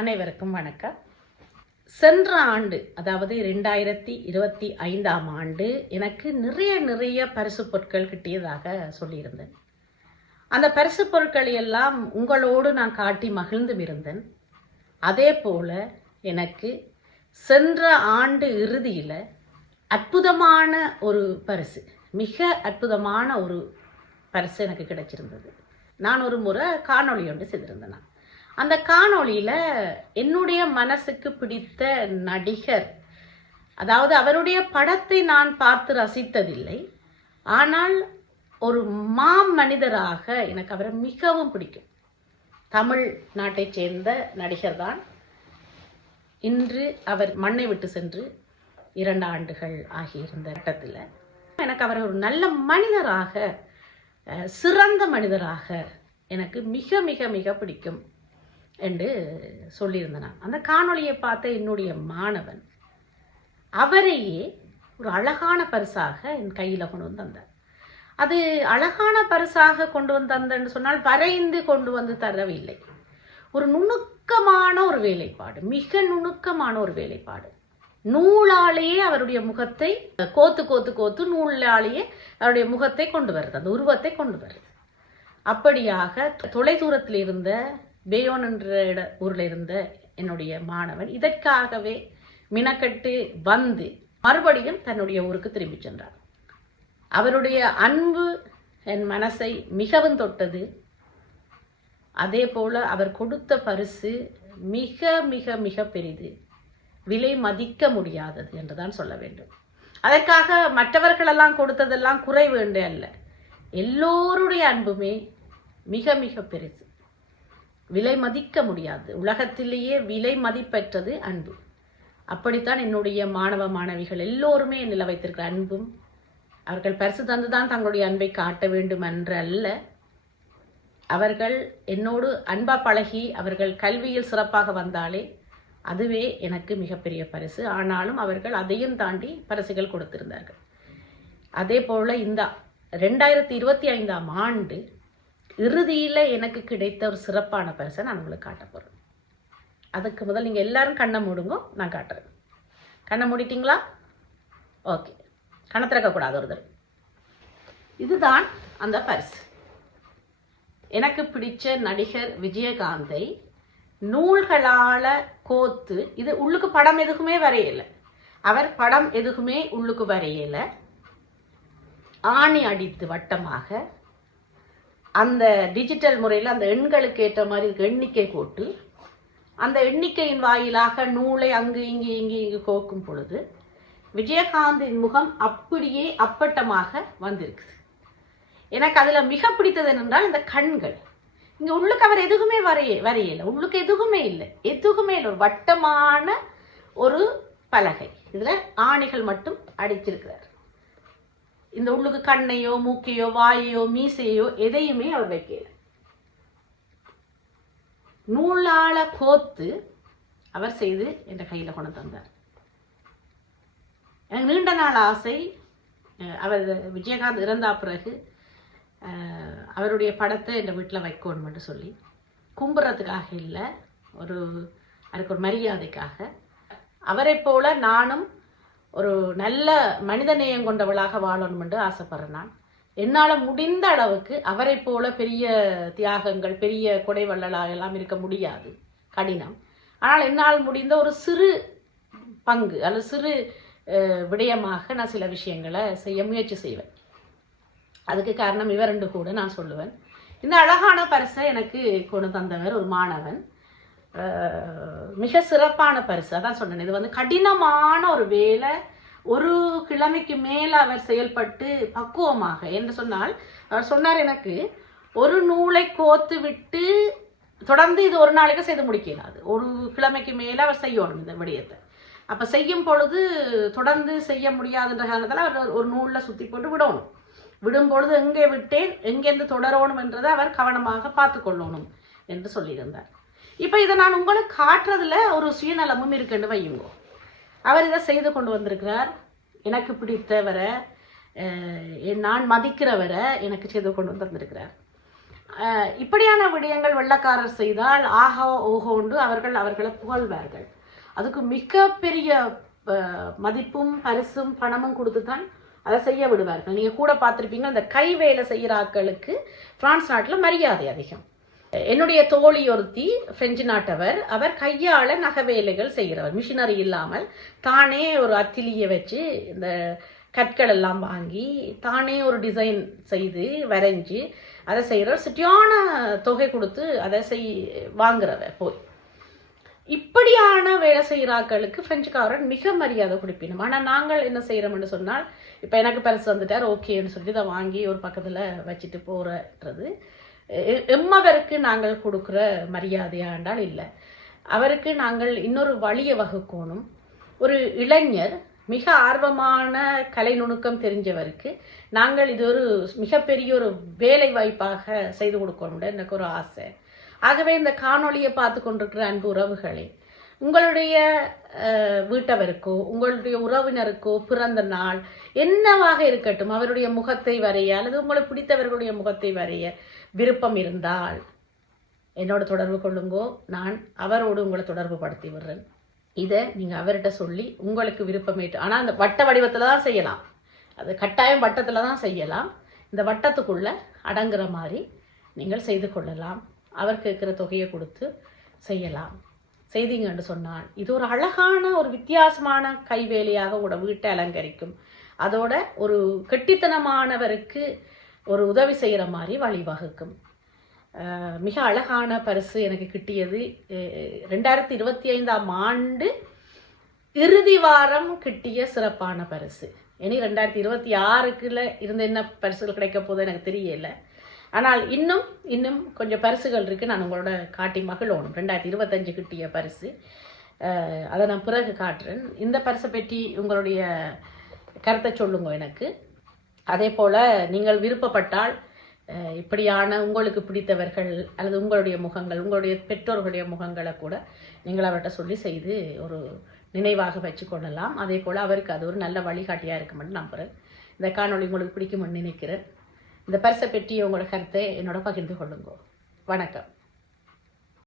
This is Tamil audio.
அனைவருக்கும் வணக்கம். சென்ற ஆண்டு, அதாவது 2025ஆம் ஆண்டு எனக்கு நிறைய பரிசு பொருட்கள் கிட்டியதாக சொல்லியிருந்தேன். அந்த பரிசு பொருட்களை எல்லாம் உங்களோடு நான் காட்டி மகிழ்ந்து இருந்தேன். அதே போல எனக்கு சென்ற ஆண்டு இறுதியில் அற்புதமான ஒரு பரிசு, மிக அற்புதமான ஒரு பரிசு எனக்கு கிடைச்சிருந்தது. நான் ஒரு முறை காணொளி ஒன்று செய்திருந்தேன். அந்த காணொளியில் என்னுடைய மனசுக்கு பிடித்த நடிகர், அதாவது அவருடைய படத்தை நான் பார்த்து ரசித்ததில்லை, ஆனால் ஒரு மனிதராக எனக்கு அவரை மிகவும் பிடிக்கும். தமிழ் நாட்டைச் சேர்ந்த நடிகர் தான். இன்று அவர் மண்ணை விட்டு சென்று 2 ஆண்டுகள் ஆகியிருந்த கட்டத்தில் எனக்கு அவர் ஒரு நல்ல மனிதராக, சிறந்த மனிதராக எனக்கு மிக மிக மிக பிடிக்கும் என்று சொல்லியிருந்தேன். அந்த காணொளியை பார்த்த என்னுடைய மாணவன் அவரையே ஒரு அழகான பரிசாக என் கையில் கொண்டு வந்து தந்தார். அது அழகான பரிசாக கொண்டு வந்து தந்தேன்னு சொன்னால் வரைந்து கொண்டு வந்து தரவில்லை. ஒரு நுணுக்கமான ஒரு வேலைப்பாடு, மிக நுணுக்கமான ஒரு வேலைப்பாடு. நூலாலேயே அவருடைய முகத்தை கோத்து நூலாலேயே அவருடைய முகத்தை கொண்டு வருது, அந்த உருவத்தை கொண்டு வருது. அப்படியாக தொலைதூரத்தில் இருந்த பேயோன் என்ற ஊரில் இருந்த என்னுடைய மாணவன் இதற்காகவே மினக்கட்டு வந்து மறுபடியும் தன்னுடைய ஊருக்கு திரும்பி சென்றார். அவருடைய அன்பு என் மனசை மிகவும் தொட்டது. அதே போல அவர் கொடுத்த பரிசு மிக மிக மிக பெரிது, விலை மதிக்க முடியாதது என்றுதான் சொல்ல வேண்டும். அதற்காக மற்றவர்களெல்லாம் கொடுத்ததெல்லாம் குறை வேண்டே அல்ல, எல்லோருடைய அன்புமே மிக மிக பெரிது, விலை மதிக்க முடியாது. உலகத்திலேயே விலை மதிப்பற்றது அன்பு. அப்படித்தான் என்னுடைய மாணவ மாணவிகள் எல்லோருமே என்னில் வைத்திருக்கிற அன்பும். அவர்கள் பரிசு தந்துதான் தங்களுடைய அன்பை காட்ட வேண்டும் என்று அல்ல, அவர்கள் என்னோடு அன்பா பழகி அவர்கள் கல்வியில் சிறப்பாக வந்தாலே அதுவே எனக்கு மிகப்பெரிய பரிசு. ஆனாலும் அவர்கள் அதையும் தாண்டி பரிசுகள் கொடுத்திருந்தார்கள். அதே போல இந்த 2025ஆம் ஆண்டு இறுதியில் எனக்கு கிடைத்த ஒரு சிறப்பான பரிசை நான் உங்களுக்கு காட்ட போகிறேன். அதுக்கு முதல் நீங்கள் எல்லாரும் கண்ணை மூடுங்க, நான் காட்டுறேன். கண்ணை மூடிட்டீங்களா? ஓகே, கண்ணை திறக்கக்கூடாது ஒரு தடவை. இதுதான் அந்த பரிசு. எனக்கு பிடிச்ச நடிகர் விஜயகாந்தை நூல்களால் கோத்து, இது உள்ளுக்கு படம் எதுக்குமே வரையலை, அவர் படம் எதுக்குமே உள்ளுக்கு வரையலை, ஆணி அடித்து வட்டமாக அந்த டிஜிட்டல் முறையில் அந்த எண்களுக்கு ஏற்ற மாதிரி எண்ணிக்கை போட்டு அந்த எண்ணிக்கையின் வாயிலாக நூலை அங்கு இங்கு கோக்கும் பொழுது விஜயகாந்தின் முகம் அப்படியே அப்பட்டமாக வந்திருக்குது. எனக்கு அதில் மிக பிடித்தது என்னென்றால் இந்த கண்கள். இங்கே உள்ளுக்கு அவர் எதுவுமே வரையலை, உள்ளுக்கு எதுவுமே இல்லை, ஒரு வட்டமான ஒரு பலகை, இதில் ஆணிகள் மட்டும் அடிச்சிருக்கிறார். இந்த உள்ளுக்கு கண்ணையோ மூக்கையோ வாயோ மீசையோ எதையுமே அவர் வைக்கல. நூலால கோத்து அவர் செய்து என்ற கையில் கொண்டு தந்தார். எனக்கு நீண்ட நாள் ஆசை, அவர் விஜயகாந்த் இறந்தா பிறகு அவருடைய படத்தை என் வீட்டில் வைக்கணும்னு சொல்லி, கும்புறதுக்காக இல்லை, அதுக்கு ஒரு மரியாதைக்காக. அவரை போல நானும் ஒரு நல்ல மனிதநேயம் கொண்டவளாக வாழணும் என்று ஆசைப்படுறேன். நான் என்னால் முடிந்த அளவுக்கு அவரை போல பெரிய தியாகங்கள், பெரிய கொடை வள்ளலாக எல்லாம் இருக்க முடியாது, கடினம். ஆனால் என்னால் முடிந்த ஒரு சிறு பங்கு அல்லது சிறு விடயமாக நான் சில விஷயங்களை செய்ய முயற்சி செய்வேன். அதுக்கு காரணம் இவரெண்டு கூட நான் சொல்லுவேன். இந்த அழகான பரிசை எனக்கு கொண்டு தந்தவர் ஒரு மாணவன், மிக சிறப்பான பரிசு. அதான் சொன்னேன், இது கடினமான ஒரு வேலை. ஒரு கிழமைக்கு மேலே அவர் செயல்பட்டு பக்குவமாக என்று சொன்னால், அவர் சொன்னார் எனக்கு ஒரு நூலை கோத்து விட்டு தொடர்ந்து இது ஒரு நாளைக்கு செய்து முடிக்கிறாது, ஒரு கிழமைக்கு மேலே அவர் செய்யணும் இந்த விடயத்தை. அப்போ செய்யும் பொழுது தொடர்ந்து செய்ய முடியாதுன்ற காரணத்தால் அவர் ஒரு நூலில் சுற்றி போட்டு விடணும். விடும் பொழுது எங்கே விட்டேன், எங்கேருந்து தொடரணும் என்றதை அவர் கவனமாக பார்த்து கொள்ளணும் என்று சொல்லியிருந்தார். இப்போ இதை நான் உங்களுக்கு காட்டுறதுல ஒரு சுயநலமும் இருக்குன்னு வையுங்கோ. அவர் இதை செய்து கொண்டு வந்திருக்கிறார். எனக்கு பிடித்தவரை, நான் மதிக்கிறவரை எனக்கு செய்து கொண்டு வந்திருக்கிறார். இப்படியான விடயங்கள் வெள்ளக்காரர் செய்தால் ஆஹா ஓஹோண்டு அவர்களை புகழ்வார்கள். அதுக்கு மிகப்பெரிய மதிப்பும் பரிசும் பணமும் கொடுத்து தான் அதை செய்ய விடுவார்கள். நீங்கள் கூட பார்த்துருப்பீங்க, அந்த கை வேலை செய்கிற ஆட்களுக்கு பிரான்ஸ் நாட்டில் மரியாதை அதிகம். என்னுடைய தோழி ஒருத்தி பிரெஞ்சு நாட்டவர், அவர் கையால் நகை வேலைகள் செய்கிறவர், மிஷினரி இல்லாமல் தானே ஒரு அத்திலியை வச்சு இந்த கற்கள் எல்லாம் வாங்கி தானே ஒரு டிசைன் செய்து வரைஞ்சி அதை செய்கிறவர். சிட்டியான தொகை கொடுத்து அதை வாங்குறவர் போய். இப்படியான வேலை செய்கிறாக்களுக்கு பிரெஞ்சுக்காரன் மிக மரியாதை கொடுப்பினோம். ஆனால் நாங்கள் என்ன செய்கிறோம்னு சொன்னால், இப்போ எனக்கு பரிசு வந்துட்டார் ஓகேன்னு சொல்லிட்டு இதை வாங்கி ஒரு பக்கத்தில் வச்சுட்டு போகிறது எம்மவருக்கு நாங்கள் கொடுக்குற மரியாதையாண்டால் இல்லை. அவருக்கு நாங்கள் இன்னொரு வழியை வகுக்கணும். ஒரு இளைஞர் மிக ஆர்வமான கலை நுணுக்கம் தெரிஞ்சவருக்கு நாங்கள் இது ஒரு மிகப்பெரிய ஒரு வேலை வாய்ப்பாக செய்து கொடுக்கணும் எனக்கு ஒரு ஆசை. ஆகவே இந்த காணொளியை பார்த்து கொண்டிருக்கிற அன்பு உறவுகளே, உங்களுடைய வீட்டவருக்கோ உங்களுடைய உறவினருக்கோ பிறந்த நாள் என்னவாக இருக்கட்டும், அவருடைய முகத்தை வரைய அல்லது உங்களுக்கு பிடித்தவர்களுடைய முகத்தை வரைய விருப்பம் இருந்தால் என்னோட தொடர்பு கொள்ளுங்கோ. நான் அவரோடு உங்களை தொடர்பு படுத்தி விடுறேன். இதை நீங்கள் அவர்கிட்ட சொல்லி உங்களுக்கு விருப்பமேட்டு, ஆனால் அந்த வட்ட வடிவத்தில் தான் செய்யலாம், அது கட்டாயம் வட்டத்தில் தான் செய்யலாம். இந்த வட்டத்துக்குள்ளே அடங்குற மாதிரி நீங்கள் செய்து கொள்ளலாம். அவர் கேட்குற தொகையை கொடுத்து செய்யலாம். செய்தீங்கன்னு சொன்னால் இது ஒரு அழகான ஒரு வித்தியாசமான கைவேலையாக உங்களோட வீட்டை அலங்கரிக்கும். அதோட ஒரு கெட்டித்தனமானவருக்கு ஒரு உதவி செய்கிற மாதிரி வழிவகுக்கும். மிக அழகான பரிசு எனக்கு கிட்டியது 2025ஆம் ஆண்டு இறுதி வாரம் கிட்டிய சிறப்பான பரிசு. இனி 2026க்குள்ள இருந்து என்ன பரிசுகள் கிடைக்க போதும் எனக்கு தெரியல. ஆனால் இன்னும் கொஞ்சம் பரிசுகள் இருக்குது, நான் உங்களோட காட்டி மகிழணும். 2025 கிட்டிய பரிசு, அதை நான் பிறகு காட்டுறேன். இந்த பரிசை பற்றி உங்களுடைய கருத்தை சொல்லுங்க எனக்கு. அதே போல் நீங்கள் விருப்பப்பட்டால் இப்படியான உங்களுக்கு பிடித்தவர்கள் அல்லது உங்களுடைய முகங்கள், உங்களுடைய பெற்றோர்களுடைய முகங்களை கூட நீங்கள் அவர்கிட்ட சொல்லி செய்து ஒரு நினைவாக வச்சு கொள்ளலாம். அதே போல் அவருக்கு அது ஒரு நல்ல வழிகாட்டியாக இருக்குமென்னு நம்புகிறேன். இந்த காணொளி உங்களுக்கு பிடிக்குமென்னு நினைக்கிறேன். இந்த பரிசை பற்றி உங்களோட கருத்தை என்னோட பகிர்ந்து கொள்ளுங்க. வணக்கம்.